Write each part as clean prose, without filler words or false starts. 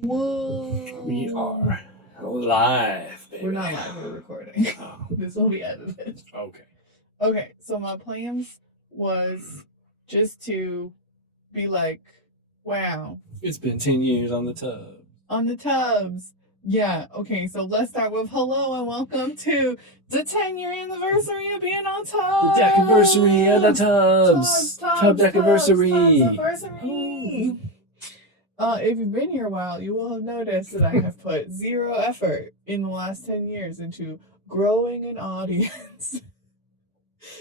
Whoa. We are live, baby. We're not live, we're recording. Oh, This will be edited. okay. Okay, so my plans was just to be like, wow, It's been 10 years on the tub. on the tubs. Yeah, okay, so let's start with hello and welcome to the 10-year anniversary of being on The tubs. deckiversary of the tubs. Tub deckiversary. Tubsiversary. If you've been here a while, you will have noticed that I have put zero effort in the last 10 years into growing an audience.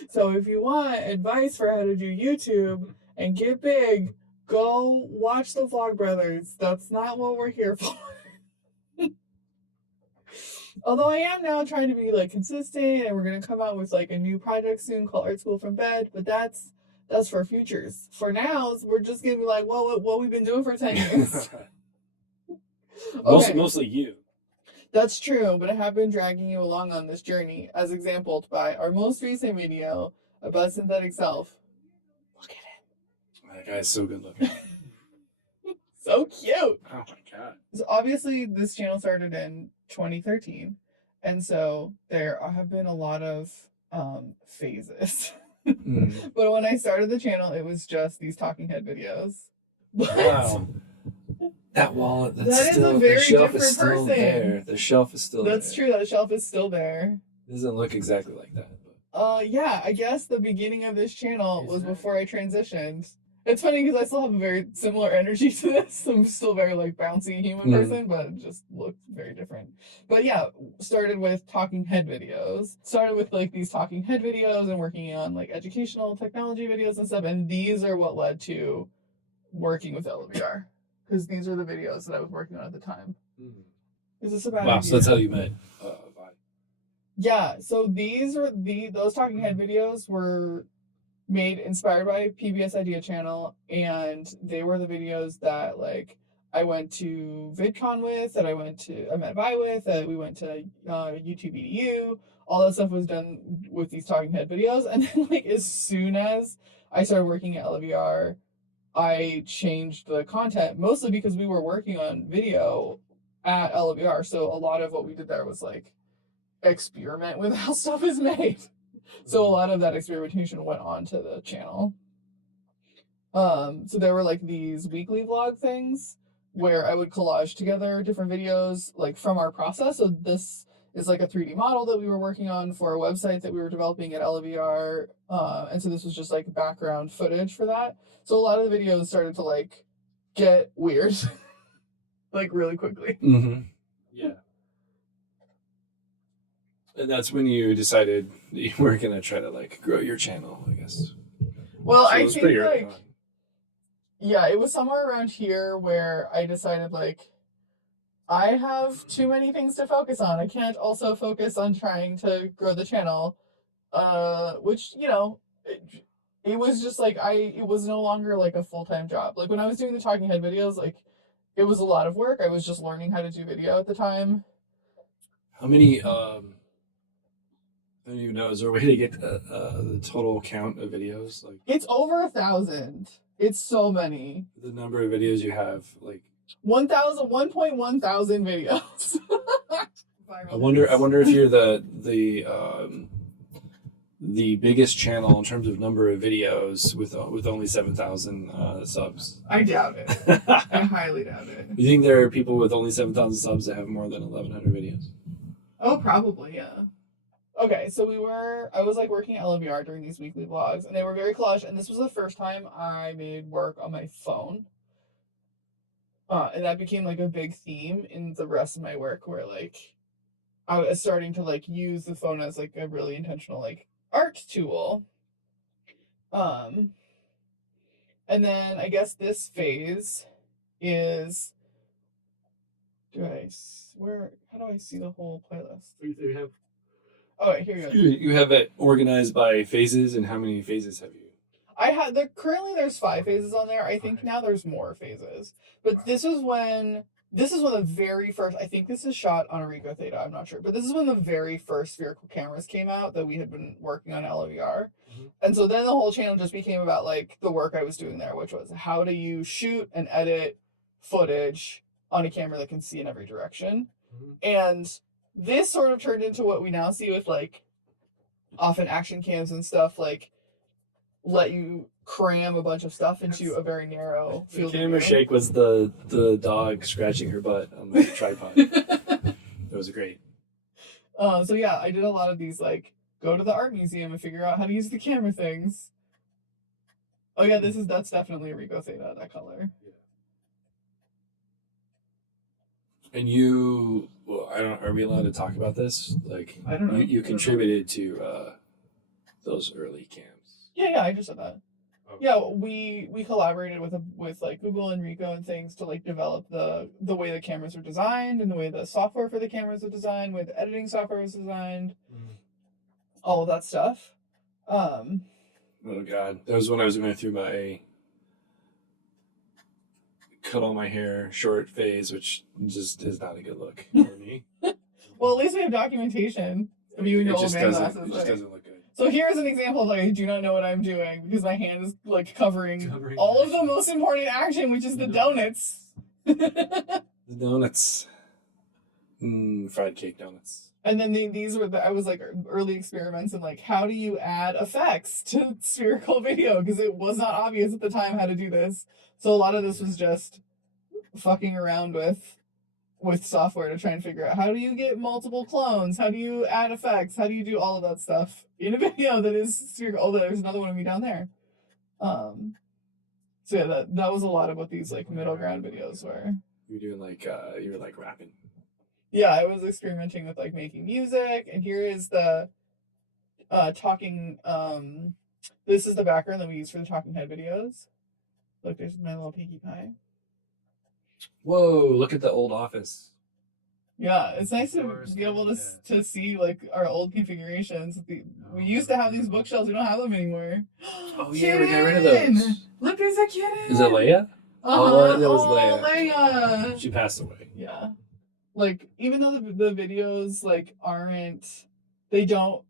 So if you want advice for how to do YouTube and get big, go watch the Vlogbrothers. That's not what we're here for. Although I am now trying to be like consistent, and we're gonna come out with like a new project soon called Art School from Bed, but that's for futures. For now, we're just gonna be like, well, what we've been doing for 10 years. Okay. Mostly you. That's true, but I have been dragging you along on this journey, as exampled by our most recent video about synthetic self. Look at him. That guy's so good looking. So cute. Oh my god. So obviously, this channel started in 2013, and so there have been a lot of phases. But when I started the channel, it was just these talking head videos. Wow. That wallet, that is a very different person. There. The shelf is still That's there. true. That shelf is still there. It doesn't look exactly like that. Yeah, I guess the beginning of this channel was before I transitioned. It's funny because I still have a very similar energy to this. I'm still very like bouncy human person, but it just looked very different. But yeah, started with talking head videos. Started with like these talking head videos and working on like educational technology videos and stuff. And these are what led to working with LVR. Because these are the videos that I was working on at the time. Is this about? Wow, so that's how you met. Yeah, so these were those talking head videos were made inspired by PBS Idea Channel, and they were the videos that like I went to VidCon with, that I met Vi with, that we went to YouTube EDU. All that stuff was done with these talking head videos, and then like as soon as I started working at LVR, I changed the content mostly because we were working on video at LVR, so a lot of what we did there was like experiment with how stuff is made. So a lot of that experimentation went on to the channel. So there were like these weekly vlog things where I would collage together different videos like from our process. So this is like a 3D model that we were working on for a website that we were developing at LVR. And so this was just like background footage for that. So a lot of the videos started to like get weird like really quickly. Yeah. And that's when you decided that you were gonna try to like grow your channel, I guess. Well, so I think like yeah, it was somewhere around here where I decided like I have too many things to focus on. I can't also focus on trying to grow the channel. Which, you know, it was just like it was no longer like a full-time job. Like when I was doing the talking head videos, like it was a lot of work. I was just learning how to do video at the time. How many I don't even know. Is there a way to get the total count of videos? Like it's over 1,000. It's so many. The number of videos you have, like 1.1 thousand videos. I wonder if you're the biggest channel in terms of number of videos with only 7,000 subs. I doubt it. I highly doubt it. You think there are people with only 7,000 subs that have more than 1,100 videos? Oh, probably, yeah. Okay, so I was like working at LVR during these weekly vlogs, and they were very collage, and this was the first time I made work on my phone. And that became like a big theme in the rest of my work, where like I was starting to like use the phone as like a really intentional like art tool. And then I guess this phase is how do I see the whole playlist? You have. Oh, wait, here you go. You have it organized by phases, and how many phases have you? Currently there's 5 phases on there. I think now there's more phases. But this is when the very first, I think this is shot on a Ricoh Theta, I'm not sure. But this is when the very first spherical cameras came out that we had been working on LVR. And so then the whole channel just became about like the work I was doing there, which was how do you shoot and edit footage on a camera that can see in every direction. Mhm. And this sort of turned into what we now see with like often action cams and stuff, like let you cram a bunch of stuff into a very narrow The field of camera view. shake was the dog scratching her butt on the tripod. It was great. So yeah, I did a lot of these, like go to the art museum and figure out how to use the camera things. Oh yeah, that's definitely a Ricoh Theta, that color. And you, well, I don't. Are we allowed to talk about this? Like, I don't know. you contributed to those early cams. Yeah, I just said that. Okay. Yeah, we collaborated with like Google and Ricoh and things to like develop the way the cameras were designed and the way the software for the cameras was designed, the way the editing software was designed, all of that stuff. Oh God, that was when I was going through my cut all my hair short phase, which just is not a good look for me. Well, at least we have documentation of you and your old man glasses. It just doesn't look good. So here's an example of like I do not know what I'm doing because my hand is like covering all of the most important action, which is the donuts. The donuts. Fried cake donuts. And then these were I was like early experiments in like how do you add effects to spherical video because it was not obvious at the time how to do this. So a lot of this was just fucking around with software to try and figure out how do you get multiple clones, how do you add effects, how do you do all of that stuff in a video that is spherical. Oh, there's another one of me down there. So yeah, that was a lot of what these like middle ground videos were. You were doing like you were like rapping. Yeah, I was experimenting with like making music, and here is the talking. This is the background that we use for the talking head videos. Look, there's my little Pinkie Pie. Whoa! Look at the old office. Yeah, it's nice to be able to see like our old configurations. We used to have these bookshelves. We don't have them anymore. Oh yeah, we got rid of those. Look, there's a kitten. Is it Leia? Oh, that was Leia. Leia. She passed away. Yeah. Like even though the videos like aren't, they don't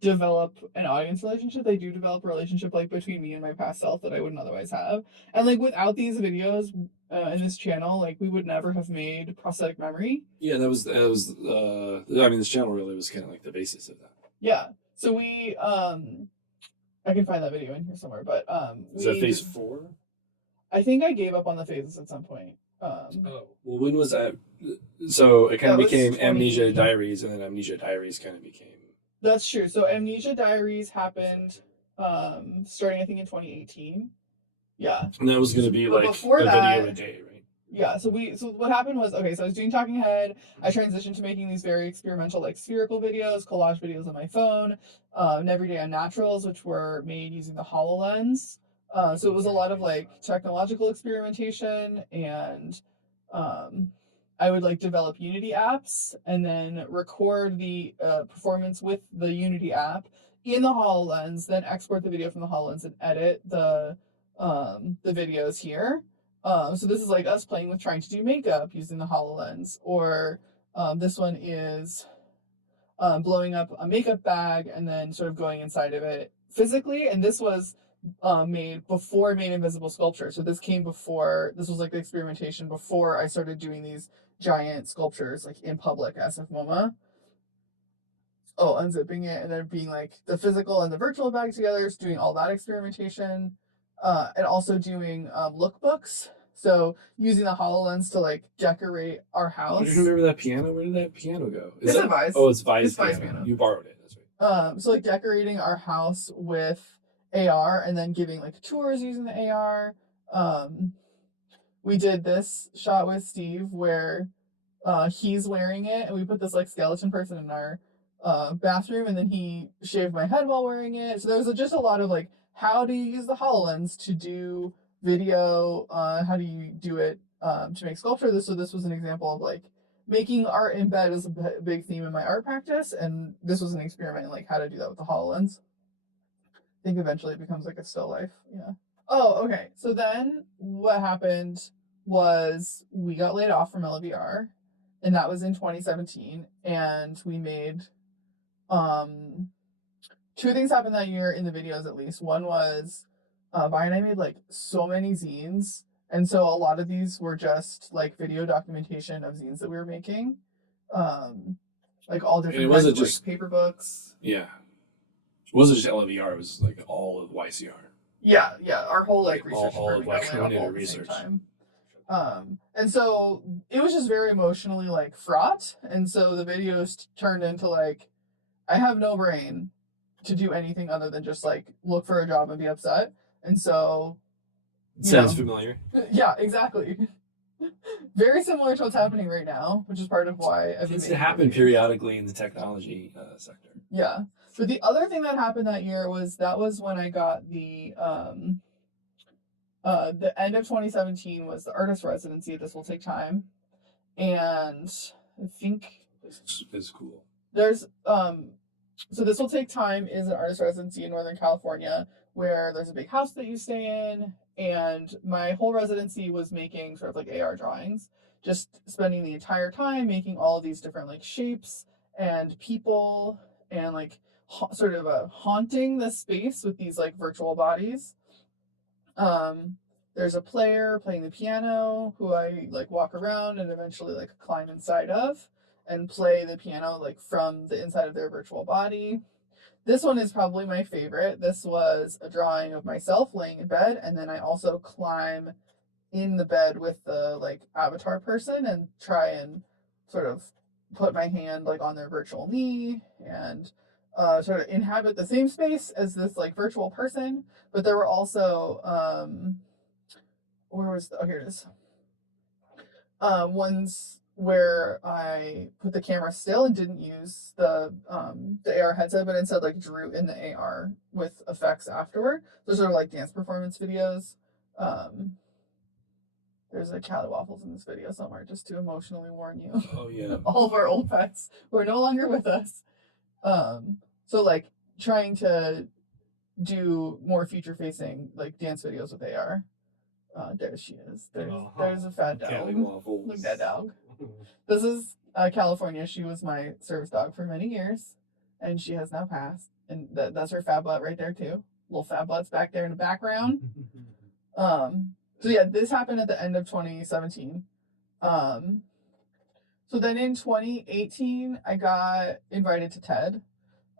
develop an audience relationship. They do develop a relationship like between me and my past self that I wouldn't otherwise have. And like without these videos in this channel, like we would never have made prosthetic memory. Yeah, that was I mean, this channel really was kind of like the basis of that. Yeah. So we I can find that video in here somewhere, but is that phase 4? I think I gave up on the phases at some point. Well, when was that? So it kind of became 20... Amnesia Diaries, and then Amnesia Diaries kind of became. That's true. So Amnesia Diaries happened starting I think in 2018. Yeah. And that was going to be but like before a that, video a day, right? Yeah. So what happened was, okay, so I was doing Talking Head. I transitioned to making these very experimental like spherical videos, collage videos on my phone, and Everyday Unnaturals, which were made using the HoloLens. So it was a lot of like technological experimentation, and I would like develop Unity apps and then record the performance with the Unity app in the HoloLens, then export the video from the HoloLens and edit the videos here. So this is like us playing with trying to do makeup using the HoloLens, or this one is blowing up a makeup bag and then sort of going inside of it physically, and this was made before I made Invisible Sculpture. So this came before, this was like the experimentation before I started doing these giant sculptures like in public as of MoMA. Oh, unzipping it and then being like the physical and the virtual bag together, so doing all that experimentation. And also doing lookbooks. So using the HoloLens to like decorate our house. Do you remember that piano? Where did that piano go? It's a Vise. Oh, it's Vise. It's Vise piano. You borrowed it. That's right. So like decorating our house with AR and then giving like tours using the AR. We did this shot with Steve where he's wearing it and we put this like skeleton person in our bathroom and then he shaved my head while wearing it. So there was just a lot of like, how do you use the HoloLens to do video? How do you do it to make sculpture? So this was an example of like making art in bed is a big theme in my art practice, and this was an experiment in like how to do that with the HoloLens. I think eventually it becomes like a still life. Yeah. Oh, okay. So then what happened was we got laid off from LVR, and that was in 2017, and we made two things happened that year in the videos at least. One was Vi and I made like so many zines And so a lot of these were just like video documentation of zines that we were making. Like all different it kinds wasn't of just like paper books. yeah. It wasn't just LVR. It was like all of YCR. Yeah, our whole like Like, research all of department Y got laid off Combinator all at the same research. time. And so it was just very emotionally like fraught. And so the videos turned into like, I have no brain to do anything other than just like look for a job and be upset. And so, Sounds familiar. Yeah, exactly. Very similar to what's happening right now, which is part of why I've been Tends to making happen videos. periodically in the technology sector. Yeah. But the other thing that happened that year was when I got the end of 2017 was the artist residency. This will take time. And I think This is cool. there's so this will take time is an artist residency in Northern California where there's a big house that you stay in, and my whole residency was making sort of like AR drawings, just spending the entire time making all of these different like shapes and people, and like sort of haunting the space with these like virtual bodies. There's a player playing the piano who I like walk around and eventually like climb inside of and play the piano like from the inside of their virtual body. This one is probably my favorite. This was a drawing of myself laying in bed, and then I also climb in the bed with the like avatar person and try and sort of put my hand like on their virtual knee and sort of inhabit the same space as this like virtual person. But there were also here it is. Ones where I put the camera still and didn't use the AR headset, but instead like drew in the AR with effects afterward. Those are like dance performance videos. There's a Cali Waffles in this video somewhere, just to emotionally warn you. Oh yeah. All of our old pets who are no longer with us. So like trying to do more future facing like dance videos with AR. There she is. There's a fat dog. Cali Waffles. Look at that dog. This is California. She was my service dog for many years, and she has now passed. And that's her fat butt right there too. Little fat butts back there in the background. So yeah, this happened at the end of 2017. So then in 2018, I got invited to TED.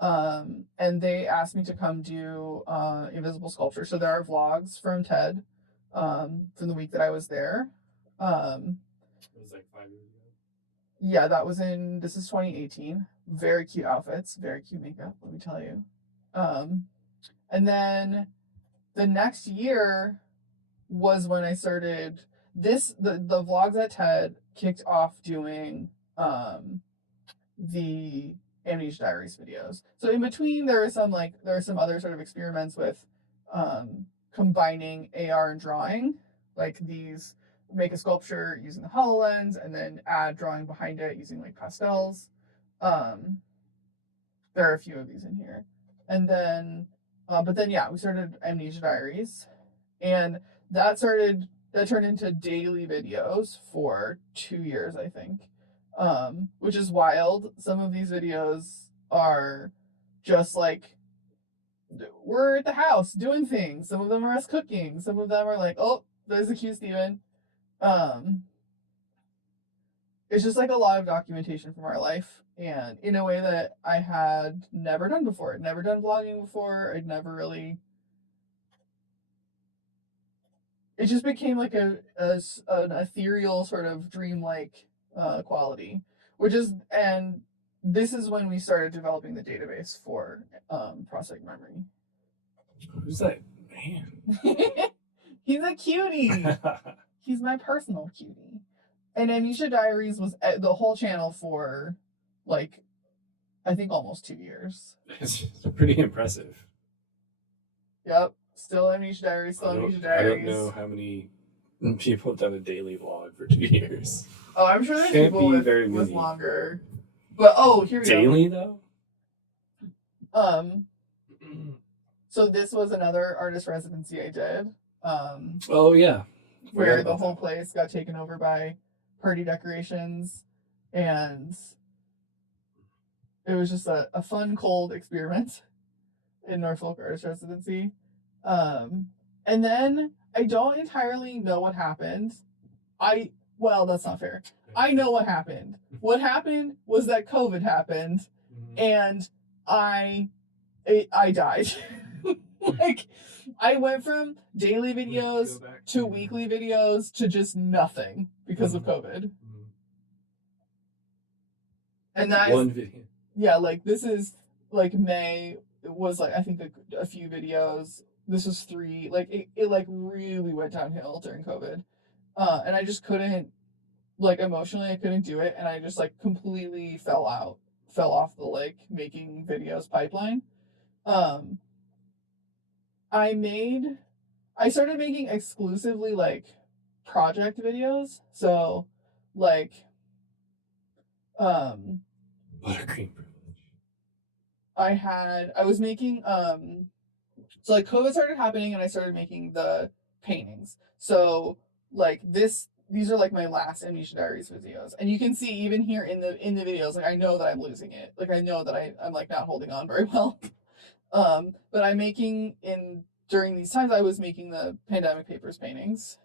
And they asked me to come do invisible sculpture. So there are vlogs from TED from the week that I was there. It was like 5 years ago. Yeah, this is 2018. Very cute outfits, very cute makeup, let me tell you. And then the next year was when I started the vlogs at TED kicked off doing the Amnesia Diaries videos. So in between there are some other sort of experiments with combining AR and drawing, like these make a sculpture using the HoloLens and then add drawing behind it using like pastels. There are a few of these in here. And then but then yeah, we started Amnesia Diaries, and that turned into daily videos for 2 years, I think. Which is wild. Some of these videos are just like we're at the house doing things. Some of them are us cooking. Some of them are like, oh, there's a cute Steven. It's just like a lot of documentation from our life, and in a way that I had never done before. I'd never done vlogging before. I'd never really. It just became like an ethereal sort of dreamlike quality, and this is when we started developing the database for prosthetic memory. Who's that man? He's a cutie. He's my personal cutie. And Amnesia Diaries was the whole channel for like I think almost 2 years. It's pretty impressive. Yep. Still Amnesia Diaries. I don't know how many people have done a daily vlog for 2 years. Oh, I'm sure there's Can't people be with longer. But here we go. Daily though? So this was another artist residency I did. Oh yeah. Where the whole place got taken over by party decorations, and it was just a fun cold experiment in Norfolk Artist Residency. And then I don't entirely know what happened. Well, that's not fair. I know what happened. What happened was that COVID happened, and I died. Like, I went from daily videos to weekly videos to just nothing because of COVID. And that One is, video. yeah, like this is like May. It was like I think a few videos. This was 3. Like it like really went downhill during COVID. And I just couldn't, like, emotionally I couldn't do it, and I just like completely fell off the like making videos pipeline. Um I started making exclusively like project videos. So like um Buttercream privilege. I was making so like COVID started happening and I started making the paintings. So like these are like my last Amnesia Diaries videos. And you can see even here in the videos, like I know that I'm losing it. Like I know that I'm like not holding on very well. But I'm making during these times I was making the pandemic papers paintings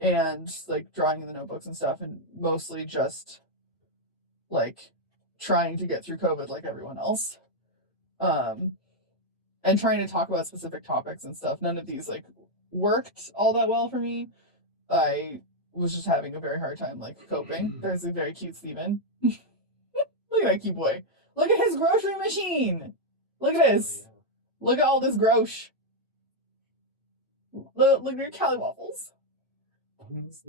and like drawing in the notebooks and stuff, and mostly just like trying to get through COVID like everyone else. Um and trying to talk about specific topics and stuff. None of these like worked all that well for me. I was just having a very hard time like coping. There's a very cute Steven. Look at that cute boy. Look at his grocery machine. Look at this. Look at all this grosh. Look at your Cali waffles.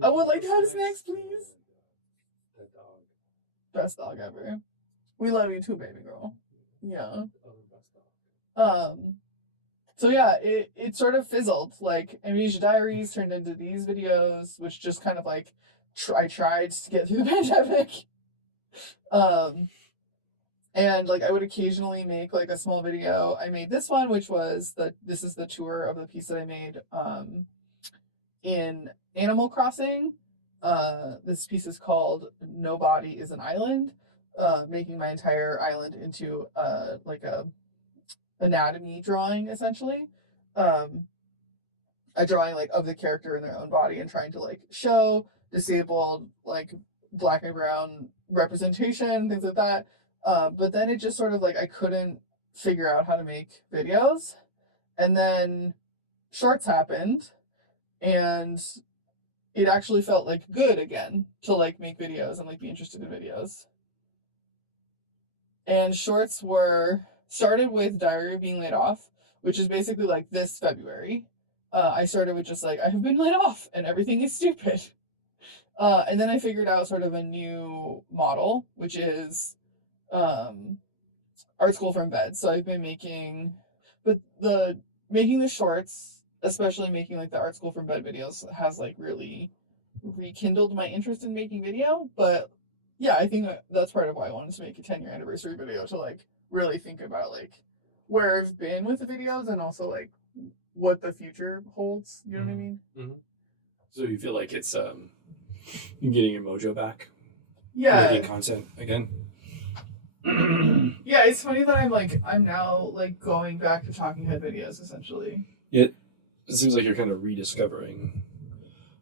I would like to have snacks, please. That dog. Best dog ever. We love you too, baby girl. Yeah. So yeah, it sort of fizzled. Like Amnesia Diaries turned into these videos, which just kind of like I tried to get through the pandemic. And like I would occasionally make like a small video. I made this one, which was this is the tour of the piece that I made in Animal Crossing. This piece is called Nobody is an Island, making my entire island into like a anatomy drawing, essentially. A drawing like of the character in their own body and trying to like show disabled, like black and brown representation, things like that. But then it just sort of like I couldn't figure out how to make videos. And then shorts happened, and it actually felt like good again to like make videos and like be interested in videos. And shorts were started with Diary of Being Laid Off, which is basically like this February. I started with just like I have been laid off and everything is stupid. And then I figured out sort of a new model, which is art school from bed. So I've been making the shorts, especially making like the art school from bed videos, has like really rekindled my interest in making video. But yeah, I think that's part of why I wanted to make a 10-year anniversary video, to like really think about like where I've been with the videos and also like what the future holds. You know what I mean? Mm-hmm. So you feel like it's getting your mojo back? Yeah. Making content again? Yeah, it's funny that I'm now like going back to talking head videos essentially. It seems like you're kind of rediscovering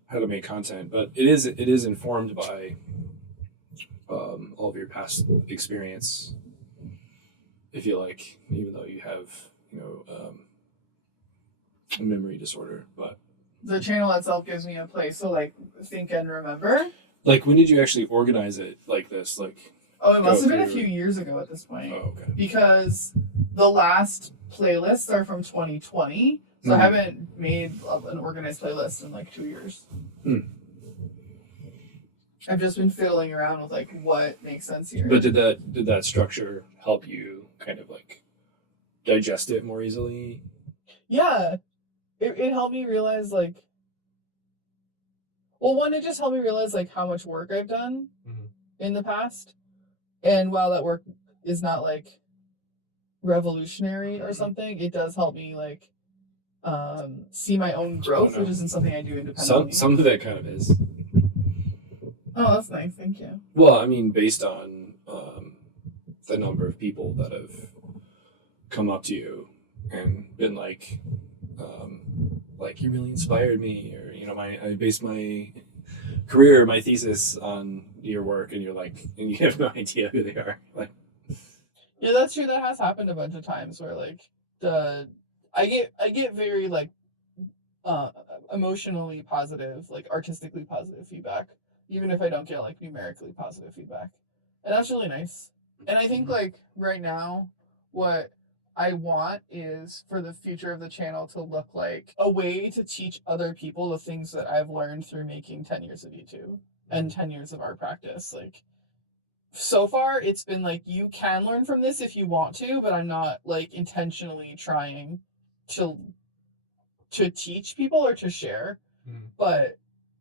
how to make content, but it is informed by all of your past experience. I feel like, even though you have a memory disorder, but the channel itself gives me a place to like think and remember. Like, when did you actually organize it like this? Like, oh, it must have been a few years ago at this point. Oh, okay. Because the last playlists are from 2020, so I haven't made an organized playlist in like 2 years. I've just been fiddling around with like what makes sense here. But did that structure help you kind of like digest it more easily? Yeah, it helped me realize like, well, one, it just helped me realize like how much work I've done in the past, and while that work is not like revolutionary or something, it does help me like see my own growth, which isn't something I do independently. Some of it kind of is. Oh, that's nice. Thank you. Well, I mean, based on the number of people that have come up to you and been like, like, you really inspired me, or I based my career, my thesis on your work, and you're like, and you have no idea who they are. Like, Yeah, that's true. That has happened a bunch of times where like I get very like uh emotionally positive, like artistically positive feedback, even if I don't get like numerically positive feedback. And that's really nice. And I think like right now what I want is for the future of the channel to look like a way to teach other people the things that I've learned through making 10 years of YouTube and 10 years of art practice. Like so far it's been like you can learn from this if you want to, but I'm not like intentionally trying to teach people or to share. But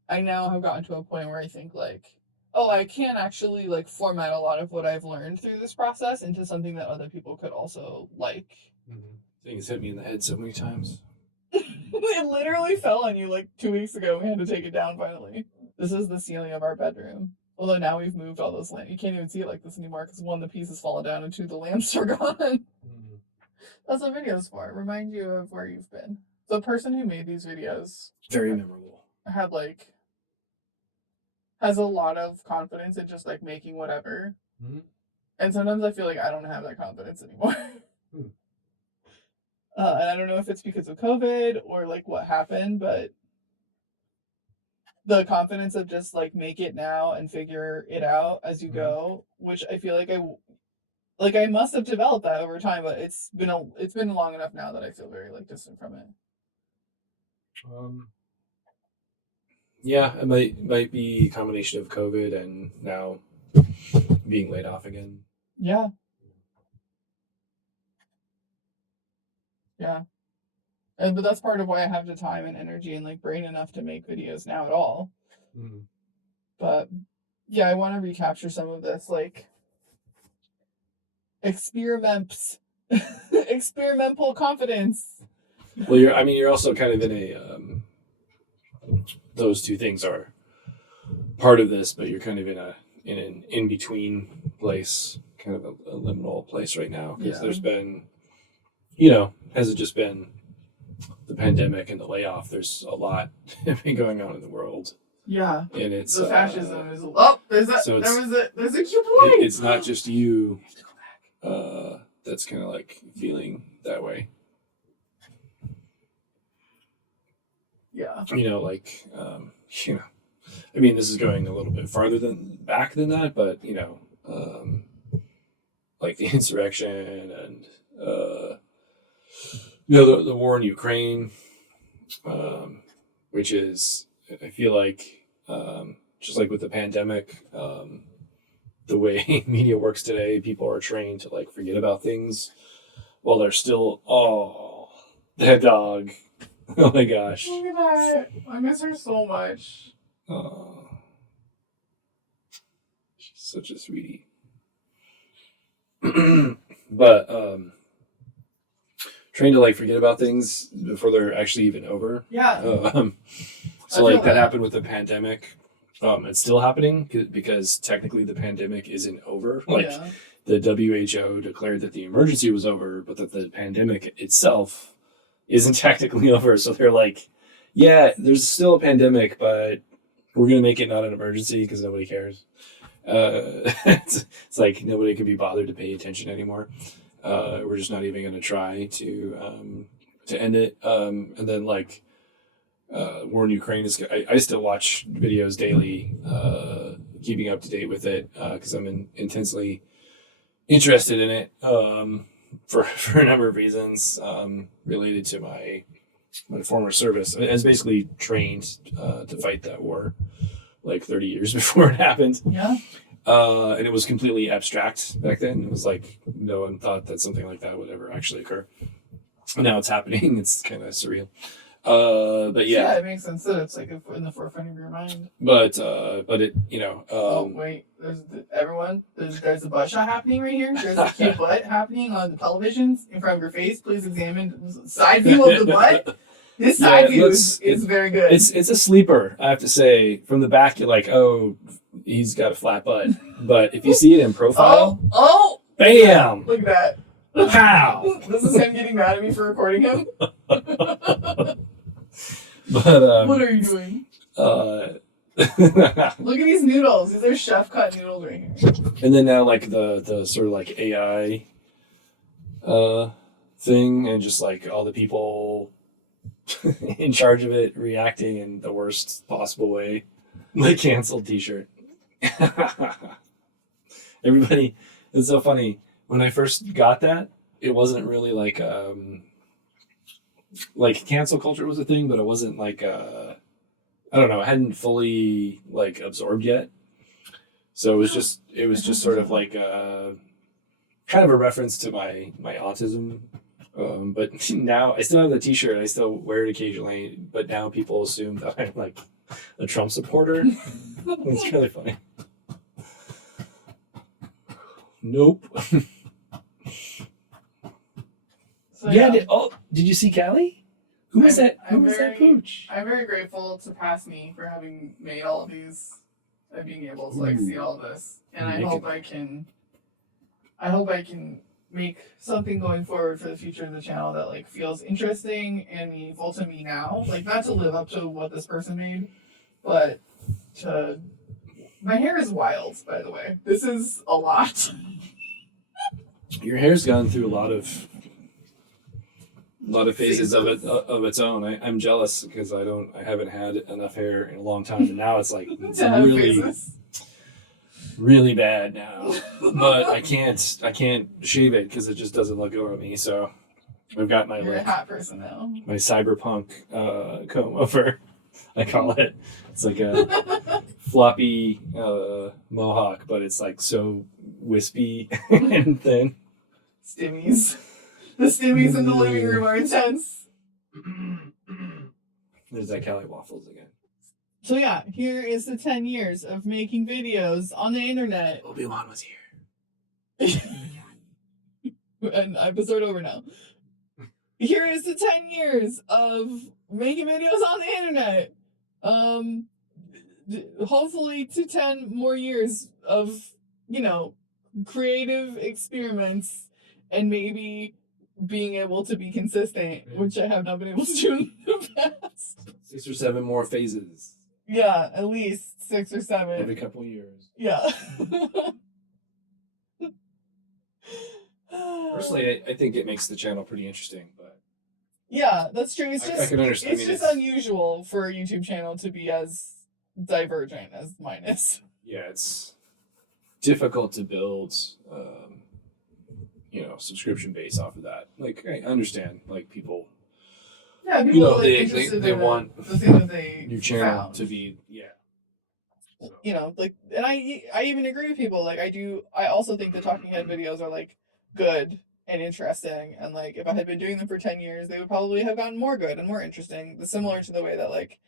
I now have gotten to a point where I think like, oh, I can actually like format a lot of what I've learned through this process into something that other people could also like. things hit me in the head so many times. It literally fell on you like 2 weeks ago. We had to take it down finally. This is the ceiling of our bedroom. Although now we've moved all those lamps. You can't even see it like this anymore because one, the pieces fallen down, and two, the lamps are gone. That's what video's for. Remind you of where you've been. The person who made these videos Very memorable. had like has a lot of confidence in just like making whatever. And sometimes I feel like I don't have that confidence anymore. And I don't know if it's because of COVID or like what happened, but the confidence of just like make it now and figure it out as you go, which I feel like I must have developed that over time, but it's been long enough now that I feel very like distant from it. Yeah, it might be a combination of COVID and now being laid off again. Yeah. But that's part of why I have the time and energy and like brain enough to make videos now at all. But yeah, I want to recapture some of this like experimental confidence. Well, you're also kind of in a those two things are part of this, but you're kind of in an in-between place, kind of a liminal place right now, because there's been, has it just been the pandemic and the layoff? There's a lot been going on in the world. Yeah, and it's the fascism is. Oh, there's a cute boy. It's not just you. That's kind of like feeling that way. Yeah. This is going a little bit farther back than that, but like the insurrection and the war in Ukraine, which is, I feel like, just like with the pandemic, the way media works today, people are trained to like forget about things while they're still, that dog. Oh my gosh. Look at that. I miss her so much. She's such a sweetie. But trained to like forget about things before they're actually even over. Yeah. So like that happened with the pandemic. It's still happening because technically the pandemic isn't over. Like the WHO declared that the emergency was over, but that the pandemic itself isn't technically over. So they're like, yeah, there's still a pandemic, but we're going to make it not an emergency because nobody cares. It's like nobody can be bothered to pay attention anymore. We're just not even going to try to end it. And then like war in Ukraine is. I still watch videos daily, keeping up to date with it because I'm intensely interested in it for a number of reasons related to my former service. I was basically trained to fight that war like 30 years before it happened. Yeah. And it was completely abstract back then. It was like no one thought that something like that would ever actually occur. Now it's happening. It's kind of surreal. But yeah, it makes sense that it's like in the forefront of your mind. But it, oh wait, there's a butt shot happening right here. There's a cute butt happening on the televisions in front of your face. Please examine side view of the butt. This side view is very good. It's a sleeper, I have to say. From the back, you're like, oh, he's got a flat butt. But if you see it in profile, bam! Look at that. Pow! This is him getting mad at me for recording him. But what are you doing? Look at these noodles. These are chef cut noodles right here. And then now like the sort of like AI thing, and just like all the people in charge of it reacting in the worst possible way. The canceled t-shirt. Everybody, it's so funny. When I first got that, it wasn't really like cancel culture was a thing, but it wasn't like I don't know, I hadn't fully like absorbed yet. So it was just sort of like kind of a reference to my autism. But now I still have the t-shirt. I still wear it occasionally, but now people assume that I'm like a Trump supporter. It's really funny. Nope. So, yeah. Did you see Callie? Who was that? Who was very, that pooch? I'm very grateful to Past Me for having made all of these and being able to like see all this. And I hope I can make something going forward for the future of the channel that like feels interesting and meaningful to me now. Like not to live up to what this person made, but to my hair is wild, by the way. This is a lot. Your hair's gone through a lot of phases of its own. I'm jealous because I haven't had enough hair in a long time, and now it's like really bad now. But I can't shave it because it just doesn't look good on me. So I've got my You're a hot person now. My cyberpunk comb over, I call it. It's like a floppy mohawk, but it's like so wispy and thin. Stimmies. The stimmies in the living room are intense. There's that Cali Waffles again. So yeah, here is the 10 years of making videos on the internet. Obi-Wan was here. And episode over now. Here is the 10 years of making videos on the internet. Hopefully to 10 more years of, creative experiments and maybe being able to be consistent, which I have not been able to do in the past. 6 or 7 more phases. Yeah, at least 6 or 7. Every couple of years. Yeah. Personally, I think it makes the channel pretty interesting, but yeah, that's true. It's just I can understand. It's just unusual for a YouTube channel to be as divergent as mine is. Yeah, it's difficult to build subscription base off of that. Like I understand, like people. Yeah, people they want the thing that they your channel found. to be And I even agree with people. Like I also think the talking head videos are like good and interesting, and like if I had been doing them for 10 years, they would probably have gotten more good and more interesting. Similar to the way that like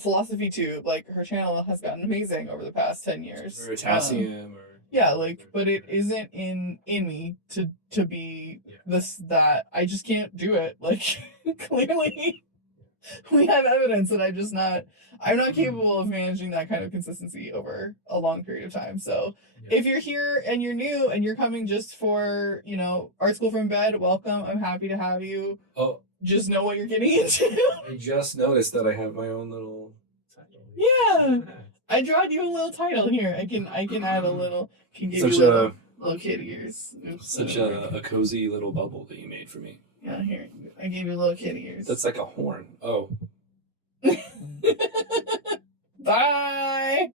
Philosophy Tube, like her channel has gotten amazing over the past 10 years. Veritasium but it isn't in me to be that I just can't do it. Like clearly we have evidence that I'm not capable of managing that kind of consistency over a long period of time. So if you're here and you're new and you're coming just for, Art School from Bed, welcome. I'm happy to have you. Oh, just know what you're getting into. I just noticed that I have my own little title. Yeah. I drawed you a little title here. I can add a little. Can give you little kitty ears. Oops, such a cozy little bubble that you made for me. Yeah, here. I gave you little kitty ears. That's like a horn. Oh. Bye.